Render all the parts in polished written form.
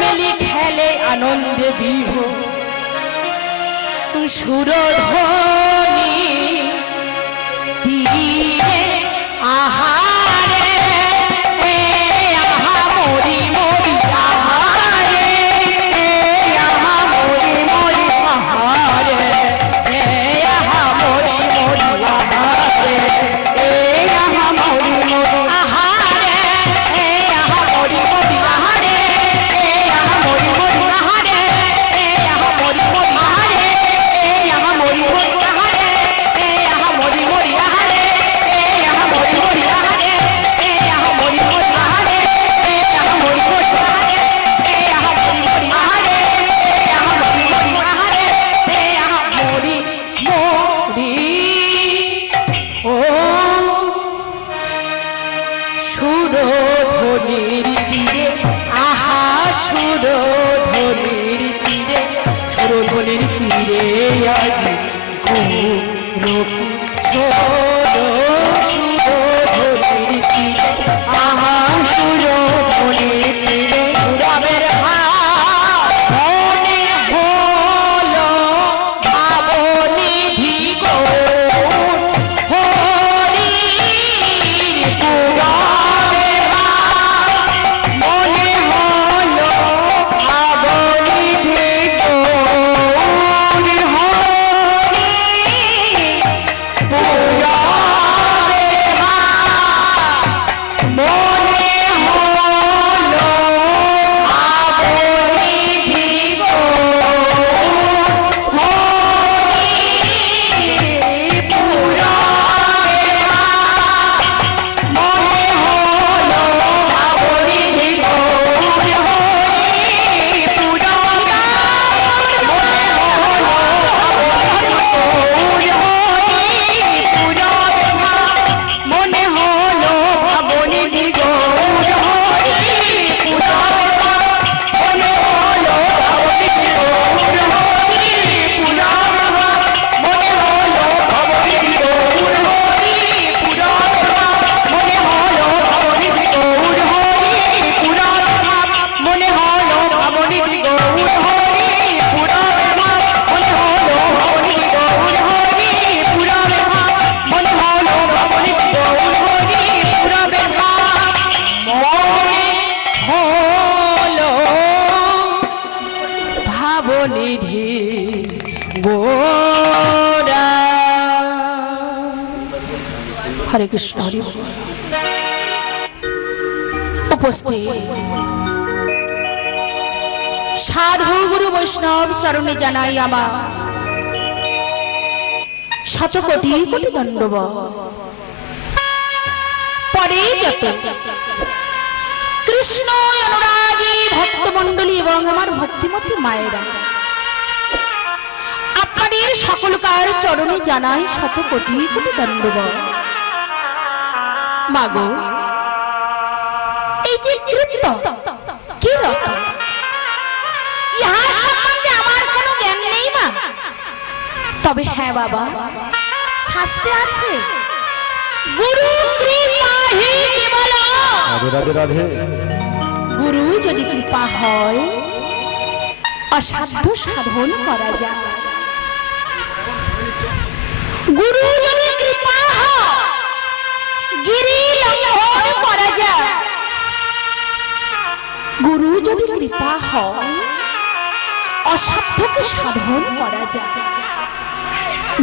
মেলি খেলে আনন্দে বিভোর সুরধ্বনি তীরে আহারে আহা মরি মরি আহারে আহা মরি মরি আহারে আহা মরি মরি আহারে আহা মরি মরি আহারে আহা মরি মরি আহারে আহা মরি মরি আহারে আহা মরি মরি আহারে আহা মরি মরি আহারে আহা মরি মরি আহারে আহা মরি মরি আহারে আহা মরি মরি আহারে আহা মরি মরি আহারে আহা মরি মরি আহারে আহা মরি মরি আহারে আহা মরি মরি ও সুরধ্বনির তীরে আহা সুরধ্বনির তীরে সুরধ্বনির তীরে আজ সুরধ্বনির তীরে আহা সুরধ্বনির তীরে সুরাবের মনে হলো ভাবনিধি হরি সুরাবের মনে হলো ভাবনিধি হরি হরে কৃষ্ণ হরি উপস্থিত সাধু গুরু বৈষ্ণব চরণে জানাই আমার শত কোটি কোটি দণ্ডবত। পরে যত কৃষ্ণ অনুরাগী ভক্তমণ্ডলী এবং আমার ভক্তিমতী মায়েরা আপনাদের সকলকার চরণে জানাই শত কোটি কোটি দণ্ডবত। মাগো এই যে কীর্তন কি রকম ইহার সম্বন্ধে আমার কোনো জ্ঞান নেই মা, তবে হ্যাঁ বাবা শাস্ত্রে আছে গুরু কৃপাহি কেবল। রাধে রাধে। গুরু যদি কৃপা হয় অসাধ্য সাধন করা যায়। গুরু যদি কৃপা হয় গিরি লঙ্ঘন করা যায়। গুরু যদি কৃপা হয় অসাধ্যকে সাধন করা যায়।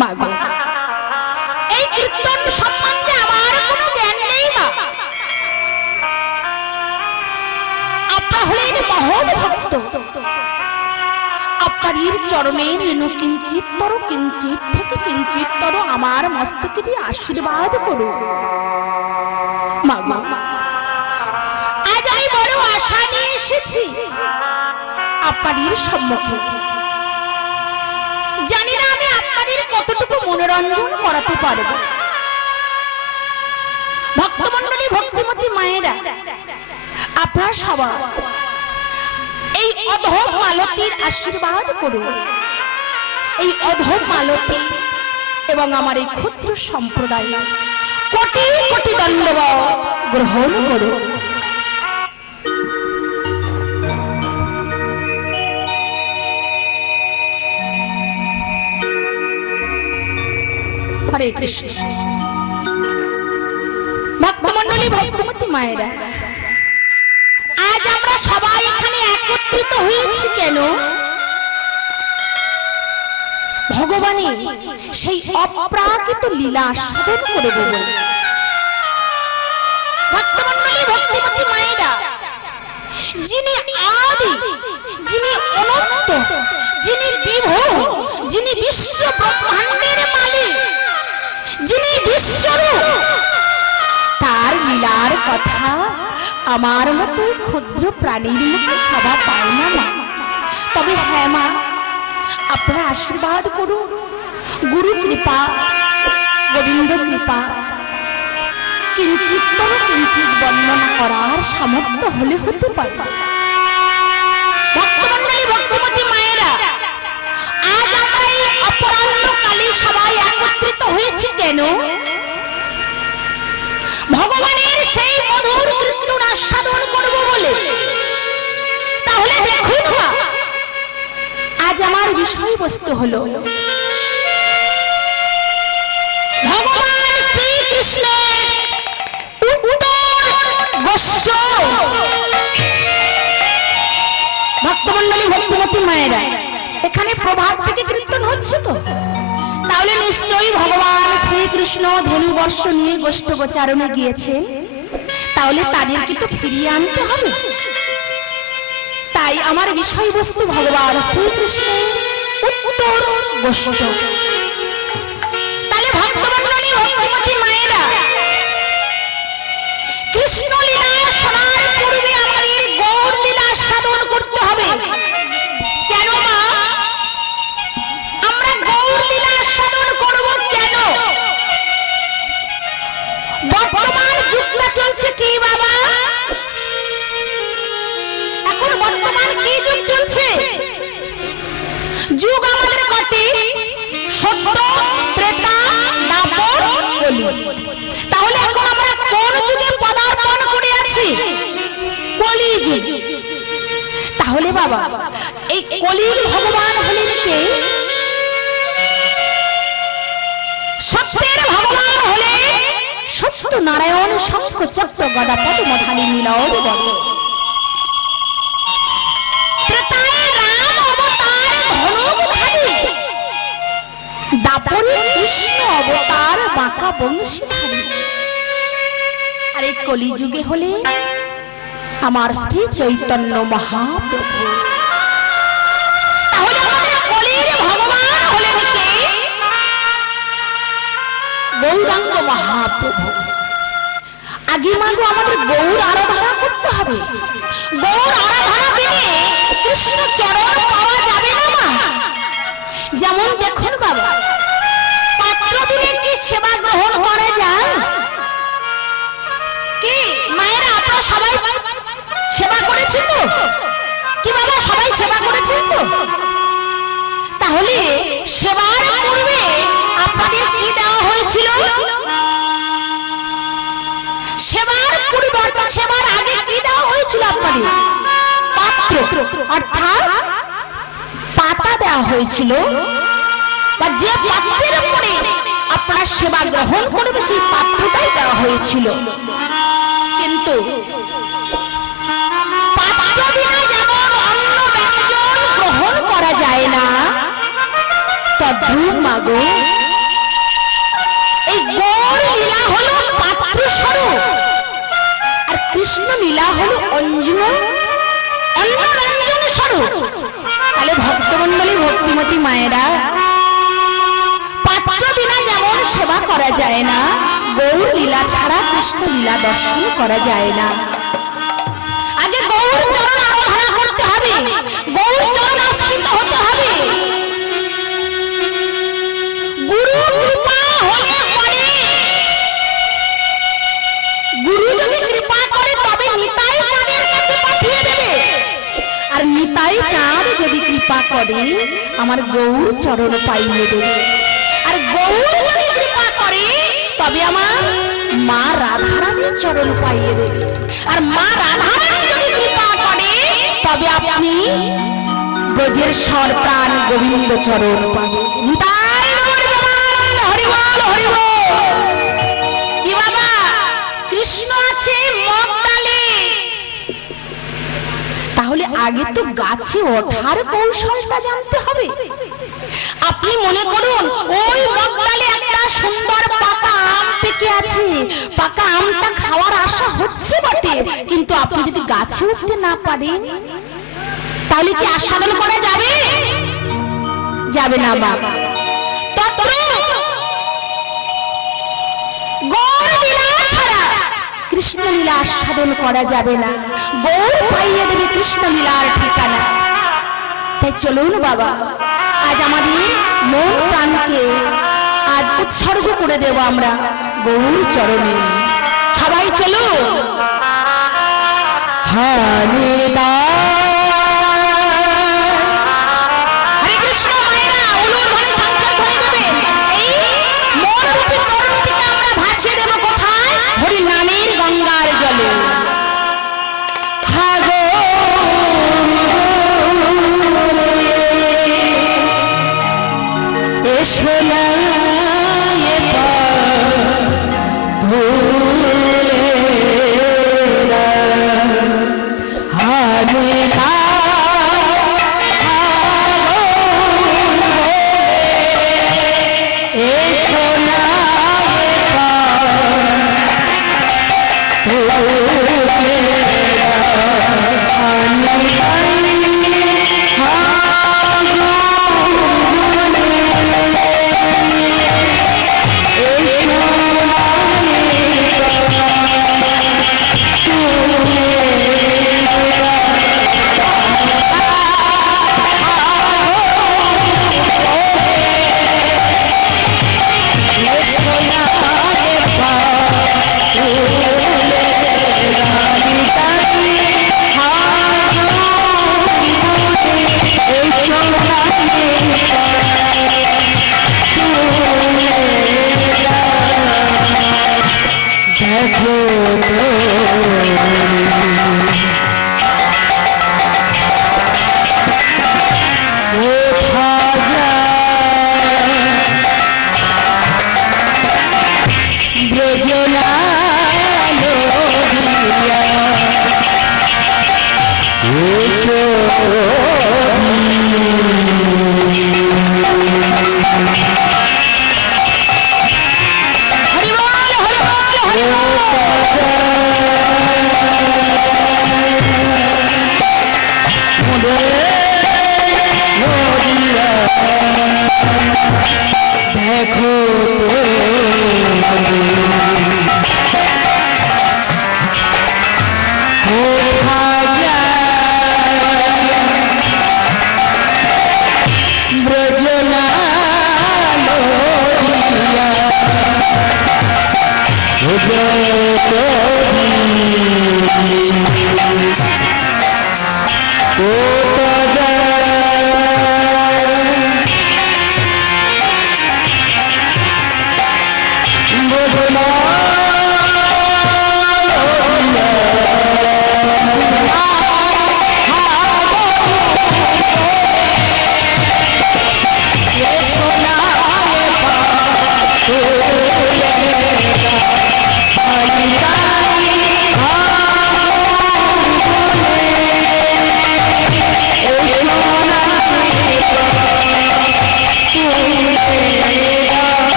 মাগো এই কীর্তন সম্বন্ধে আমার কোনো জ্ঞান নেই মা, আপনারা হলেন মহৎ ভক্ত। আপনার চরণে রেণু কিঞ্চিতর কিঞ্চিত থেকে কিঞ্চিতর আমার মস্তকে দিয়ে আশীর্বাদ করুন। মাগো আজ আমি বড় আশা নিয়ে এসেছি আপনাদের সম্মুখে। জানি না আমি আপনাদের কতটুকু মনোরঞ্জন করাতে পারব। ভক্তমণ্ডলী ভক্তিমতী মায়েরা আপনারা সবাই এই অধম মালতীর আশীর্বাদ করুন। এই অধম মালতী এবং আমার এই ক্ষুদ্র সম্প্রদায় কোটি কোটি দণ্ডবত গ্রহণ করুন। হরে কৃষ্ণ। ভক্তমণ্ডলী, ভক্তমতী মায়েরা, আজ আমরা সবাই এখানে একত্রিত হয়েছি কেন? ভগবানের সেই অপ্রাকৃত লীলা আস্বাদন করব বলে। ভক্তমণ্ডলী, ভক্তমতী মায়েরা, যিনি আদি, যিনি অনন্ত, যিনি বিভু, যিনি বিশ্ব ব্রহ্মাণ্ডের মালিক, যিনি বিশ্বরূপ, তার লীলার কথা আমার মতো ক্ষুদ্র প্রাণীর মুখে সভা পায় না মা। তবে হ্যাঁ মা, আপনারা আশীর্বাদ করুন। গুরু কৃপা, গোবিন্দ কৃপা, কিঞ্চিত কিঞ্চিত বর্ণনা করার সামর্থ্য হলে হতে পারে। ভক্তমণ্ডলী, ভক্তমতী মায়েরা, আজ আমরা এই অপরাহ্নকালে সবাই একত্রিত হয়েছি কেন? ভগবানের সেই মধুর কীর্তন আস্বাদন করব বলে। তাহলে দেখুন না, আজ আমার বিষয়বস্তু হলো ভগবান শ্রীকৃষ্ণের উত্তর গোষ্ঠ। ভক্তমণ্ডলী, ভক্তমতী মায়েরা, এখানে প্রভাত থেকে কীর্তন হচ্ছে তো, তাহলে নিশ্চয়ই ভগবান শ্রীকৃষ্ণ ধনুবর্ষ নিয়ে গোষ্ঠ গোচারণে গিয়েছেন। তাহলে তাদেরকে তো ফিরিয়ে আনতে হবে। তাই আমার বিষয়বস্তু ভগবান শ্রীকৃষ্ণের উত্তর গোষ্ঠ। তাহলে ভক্তমণ্ডলী, ভক্তমতী মায়েরা, কৃষ্ণ লীলা শোনার পূর্বে আমাদের গৌর লীলা সাধন করতে হবে। কেন মা আমরা গৌর লীলা সাধন করব কেন? বর্তমান যুগটা চলছে কি বাবা? এখন বর্তমান কি যুগ চলছে? যুগ আমাদের কটি? সত্য, ত্রেতা, দ্বাপর, কলি। তাহলে এখন আমরা কোন যুগে পদার্পণ করে আছি? কলি যুগ। তাহলে বাবা, এই কলির ভগবান হলেন কে? সত্যের ভগবান হলেন সত্য নারায়ণ শঙ্খ চক্র গদা পদ্মধারী নীলাম্বর। ত্রেতায় রাম অবতার ধনুধারী, দাপরে কৃষ্ণ অবতার বাঁকা বংশীধারী। আর এই কলিযুগে হলে আমার শ্রী চৈতন্য মহাপ্রভু। তাহলে আমাদের কলির ভগবান হলেন কে? গৌরাঙ্গ মহাপ্রভু। আগে মাগো আমাদের গৌর আরাধনা করতে হবে। গৌর আরাধনা দিনে কৃষ্ণ চরণ পাওয়া যাবে না মা। যেমন দেখুন বাবা, পাত্র দিলে কি সেবা গ্রহণ করা যায়? কি মায়েরা আপনারা সবাই সেবা করেছেন তো? কি বাবা সবাই সেবা করেছেন তো? তাহলে সেবার পূর্বে আপনাদের কি দেওয়া হয়েছিল? সেবার পূর্বে, সেবার আগে কি দেওয়া হয়েছিল আপনাদের? পাত্র, অর্থাৎ পাতা দেওয়া হয়েছিল। বা যে পাত্রের উপরে আপনারা সেবা গ্রহণ করবে সেই পাত্রটাই দেওয়া হয়েছিল। কিন্তু পাত্র বিনা যেমন অন্য ব্যঞ্জন গ্রহণ করা যায় না, তদ্রূপ মাগো এই গৌর লীলা হল পাত্র স্বরূপ, আর কৃষ্ণ লীলা হল অঞ্জন অন্য ব্যঞ্জন স্বরূপ। তাহলে ভক্তমণ্ডলী, ভক্তিমতী মায়েরা, পাত্র বিনা যেমন সেবা করা যায় না, গৌর লীলা ছাড়া কৃষ্ণ লীলা দর্শন করা যায় না। আগে গৌর চরণ আরাধনা করতে হবে, গৌর চরণ আশ্রিত হতে হবে। গুরু কৃপা হলে পরে, গুরু যদি কৃপা করে তবে নিতাই চাঁদের কাছে পাঠিয়ে দেবে। আর নিতাই চাঁদ যদি কৃপা করে আমার গৌর চরণ পাইয়ে দেবে। আর গৌর যদি কৃপা করে তবে আমার মা রাধারানীর চরণ পাইয়ে দেবে। আর মা রাধারানী যদি কৃপা করে তবে আপনি ব্রজের স্বর প্রাণ গোবিন্দ চরণ পাবে। নিতাই হরি বল, হরি বল, হরি আগে তো গাছে ওঠার কৌশলটা জানতে হবে। আপনি মনে করুন ওই বটতলায় একটা সুন্দর পাকা আম পেকে আছে, পাকা আমটা খাওয়ার আশা হচ্ছে বটে, কিন্তু আপনি যদি গাছে উঠতে না পারেন তাহলে কি আস্বাদন করা যাবে? যাবে না বাবা। তত্র গৌরলীলা ছাড়া কৃষ্ণলীলা আস্বাদন করা যাবে না। গৌর পাইয়ে দেবে কৃষ্ণলীলার ঠিকানা। তাই চলুন বাবা, আজ আমাদের মন প্রাণকে আজ উৎসর্গ করে দেব আমরা গৌর চরণে। সবাই চলো। হরে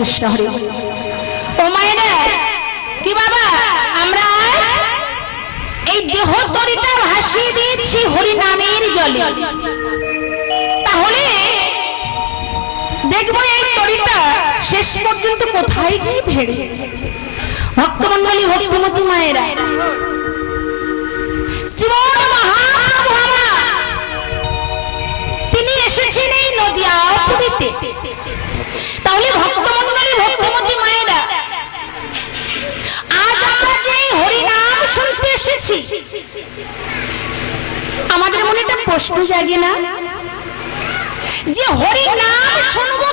কৃষ্ণ হরে। ও মায়েরা, কি বাবা, আমরা এই দেহ তরিটা ভাসিয়ে দিয়েছি হরি নামের জলে, তাহলে দেখবো এই তরিটা শেষ পর্যন্ত কোথায় গিয়ে ভেড়ে। ভক্তমন্ডলী, ভক্তিমতী মায়েরা, জীবন মহাপ্রভু আমার তিনি এসেছেন এই নদিয়া পুরীতে। তাহলে ভক্তমন্ডলী, ভক্তিমতী মায়েরা, আজ আমরা যে হরিনাম শুনতে এসেছি, আমাদের মনে একটা প্রশ্ন জাগে না যে হরিনাম শুনবো